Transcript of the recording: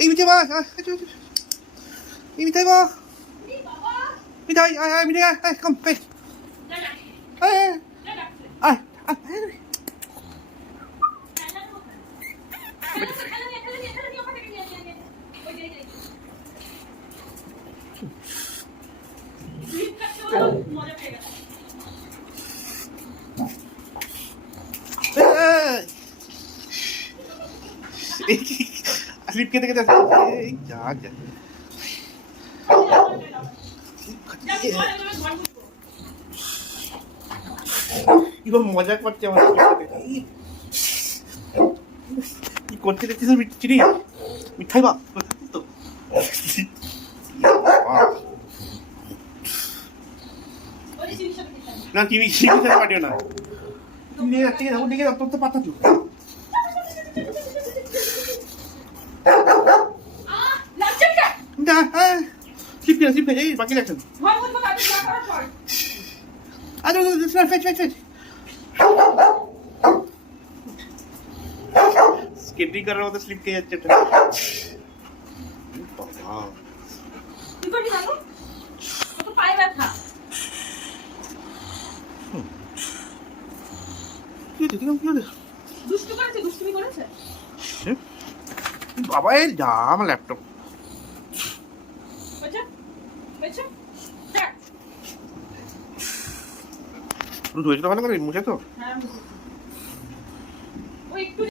এই মিঠাই মা। এই মিঠাই মা মিঠাই, আয় আয়, মিঠাই, আয় কম এই আয় আয় আয় আয়। আয় স্লিপ খেতে খেতে এই যা যা। কীরকম মজা করছে আমার কি করতে দেখছিস চিনি মিঠাই বা তো। না চিনি চিনি পারিও না। যাচ্ছে যাব নিয়ে যাব তোর তো পাতা তুই না হ্যাঁ খেলে এই বাকি রাখছেন আচ্ছা ফেচ ফেচ ফেচ স্কেটিং করার মতো স্লিপ খেয়ে যাচ্ছে এটা। বাবা। এই যা আমার ল্যাপটপ দেখ ধুয়েছে তো ভালো করে মুছে তো হ্যাঁ